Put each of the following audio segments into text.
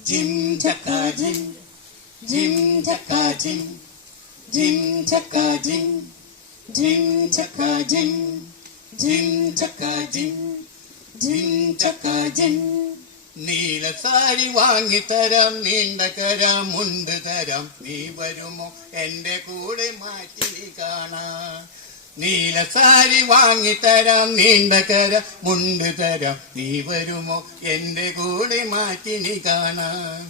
Gym ചക്കാ ജിം ജിം ചക്കാ ജിം ജിം ചക്കാ ജിം ജിം ചക്കാ ജിം ജിം ചക്കാ ജിം ജിം ചക്കാ ജിം. നീല സാരി വാങ്ങിത്തരാം, നീണ്ട കരാം മുണ്ട് തരാം, നീ വരുമോ എന്റെ കൂടെ മാറ്റി കാണാൻ. നീല സാരി വാങ്ങിത്തരാം, നീണ്ട കര മുണ്ട് തരാം, നീ വരുമോ എന്റെ കൂടെ മാറ്റി നീ കാണാൻ.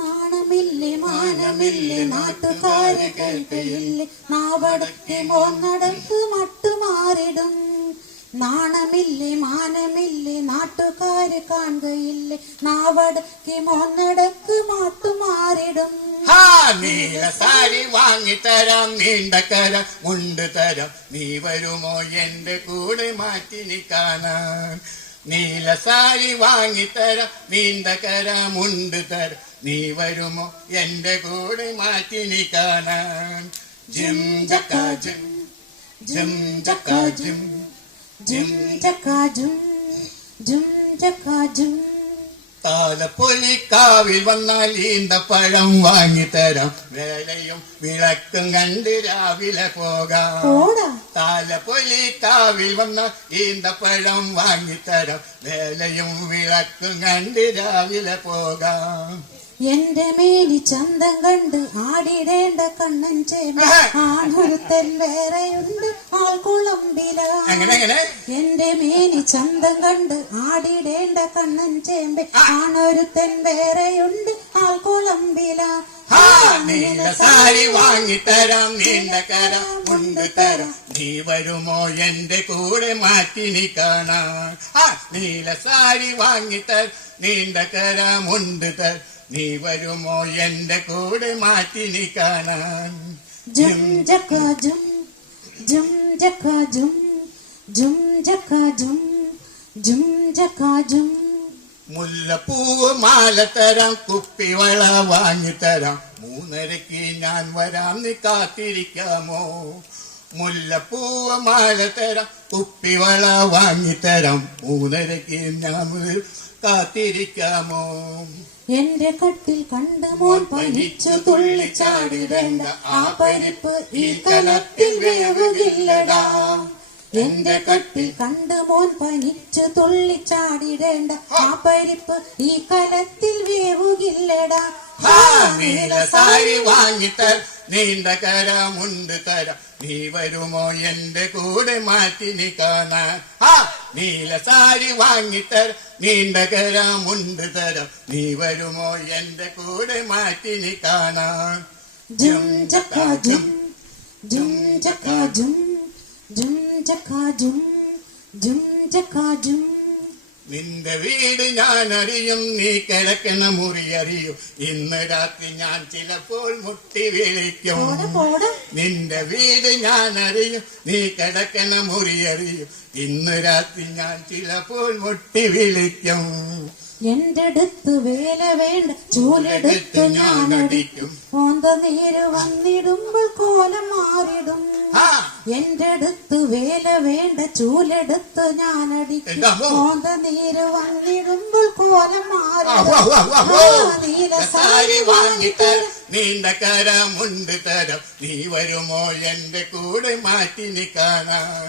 നാണമില്ലേ മാനമില്ലേ നാട്ടുകാരെ കേൾക്കയില്ലേ, നാവടക്കി മോന്നടക്ക് മട്ടുമാറിടും. നാണമില്ലേ മാനമില്ലേ നാട്ടുകാര് കാണുകയില്ലേ, നാവടക്കി മോന്നടക്ക് മാട്ടുമാറിടും. നീല സാരി വാങ്ങിത്തരാം, നീണ്ട കര മുണ്ട് തരാം, നീ വരുമോ എന്റെ കൂടെ മാറ്റി നീ കാണാൻ. നീല സാരി വാങ്ങിത്തരാം, നീണ്ട കര മുണ്ട് തരാം, നീ വരുമോ എന്റെ കൂടെ മാറ്റി നീ കാണാൻ. ജിം ചക്കാ ജിം ജിം ചക്കാ ജിം ജിം ചക്കാ ജിം ജിം ചക്കാ ജിം. താലപ്പൊലിക്കാവിൽ വന്നാൽ ഈന്തപ്പഴം വാങ്ങിത്തരാം, വേലയും വിളക്കും കണ്ട് രാവിലെ പോകാം. താലപ്പൊലിക്കാവിൽ വന്നാൽ ഈന്തപ്പഴം വാങ്ങിത്തരാം, വേലയും വിളക്കും കണ്ട് രാവിലെ പോകാം. എന്റെ മേനി ചന്തം കണ്ട് ആടിടേണ്ട കണ്ണൻ ചേമ്പ, ആണൊരുത്തൻ വേറെയുണ്ട് ആൾക്കുളമ്പില. എന്റെ മേനി ചന്തം കണ്ട് ആടിടേണ്ട കണ്ണൻ ചേമ്പ, ആണൊരുത്തൻ വേറെയുണ്ട് ആൾക്കുളമ്പില. നീല സാരി വാങ്ങിത്തരാം, നീണ്ട കര മുണ്ട് തരാം, നീ വരുമോ എന്റെ കൂടെ മാറ്റി നീ കാണാൻ. നീല സാരി വാങ്ങിത്തരാം, നീണ്ട കര മുണ്ട് തരാം, നീ വരുമോ എന്റെ കൂടെ മാറ്റി നീ കാണാൻ. ജിം ചക്കാ ജിം ജിം ചക്കാ ജിം ജിം ചക്കാ ജിം ജിം ചക്കാ ജിം. മുല്ലപ്പൂവ് മാല തരാം, കുപ്പിവള വാങ്ങിത്തരാം, 3:30 ഞാൻ വരാം, നീ കാത്തിരിക്കാമോ. മുല്ലപ്പൂവ് മാല തരാം, കുപ്പിവള വാങ്ങിത്തരാം, 3:30 ഞാൻ കാത്തിരിക്കാമോ. എന്റെ കട്ടിൽ കണ്ട് മോൻ പനിച്ചു തുള്ളിച്ചാടിടേണ്ട, ആ പരിപ്പ് ഈ കലത്തിൽ വേവുകില്ലടാ. എന്റെ കട്ടിൽ കണ്ട് മോൻ പനിച്ചു തുള്ളിച്ചാടിടേണ്ട, ആ പരിപ്പ് ഈ കലത്തിൽ വേവുകില്ലടാ. നീല സാരി വാങ്ങിത്തരാം, നീണ്ട കര മുണ്ട് തരാം, നീ വരുമോ എന്റെ കൂടെ മാറ്റി നീ കാണാൻ. നീല സാരി വാങ്ങിത്തരാം, നീണ്ട കര മുണ്ട് തരാം, നീ വരുമോ എന്റെ കൂടെ മാറ്റി നീ കാണാൻ. ജിം ചക്കാ ജിം ജിം ചക്കാ ജിം ജിം ചക്കാ ജിം ജിം ചക്കാ ജിം. നിന്റെ വീട് ഞാൻ അറിയും, നീ കിടക്കുന്ന മുറി അറിയും, ഇന്ന് രാത്രി ഞാൻ ചിലപ്പോൾ മുട്ടി വിളിക്കും. നിന്റെ വീട് ഞാൻ അറിയും, നീ കിടക്കുന്ന മുറി അറിയും, ഇന്ന് രാത്രി ഞാൻ ചിലപ്പോൾ മുട്ടി വിളിക്കും. എന്റെ അടുത്ത് വേല വേണ്ട ചൂലെടുത്ത് ഞാൻ അടിക്കും, ഓന്ത നീര് വന്നിടുമ്പോൾ കോലം മാറിടും. എന്റെ അടുത്ത് വേല വേണ്ട ചൂലെടുത്ത് ഞാൻ അടിക്കും, ഓന്ത നീര് വന്നിടുമ്പോൾ കോലം മാറിടും. നീല സാരി വാങ്ങിത്തരാം, നീണ്ട കര മുണ്ട് തരാം, നീ വരുമോ എന്റെ കൂടെ മാറ്റി നീ കാണാൻ.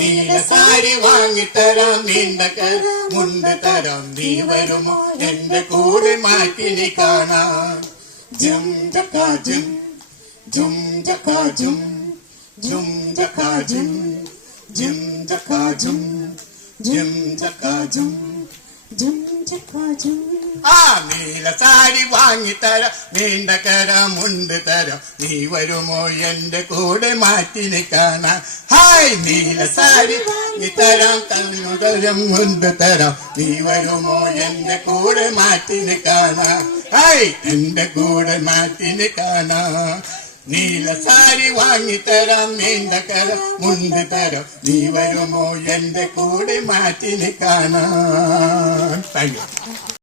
നീല സാരി വാങ്ങിത്തരാം, നീണ്ട കര മുണ്ട് തരാം, നീ വരുമോ എന്റെ കൂടെ മാറ്റി നീ കാണാൻ. ജിം ചക്കാ ജിം ജിം ചക്കാ ജിം ജിം ചക്കാ ജിം ജിം ചക്കാ ജിം ജിം ചക്കാ ജിം ജിം ചക്കാ ജിം. നീല സാരി വാങ്ങിത്തരാം, നീണ്ട കര മുണ്ട് തരാം, നീ വരുമോ എന്റെ കൂടെ മാറ്റി നീ കാണാൻ. നീല സാരി വാങ്ങിത്തരാം, തരം മുണ്ട് തരാം, നീ വരുമോ എന്റെ കൂടെ മാറ്റി നീ കാണാൻ. എന്റെ കൂടെ മാറ്റി നീ കാണാൻ. നീല സാരി വാങ്ങിത്തരാം, നീണ്ട കര മുണ്ട് തരാം, നീ വരുമോ എന്റെ കൂടെ മാറ്റി നീ കാണാൻ. Thank you.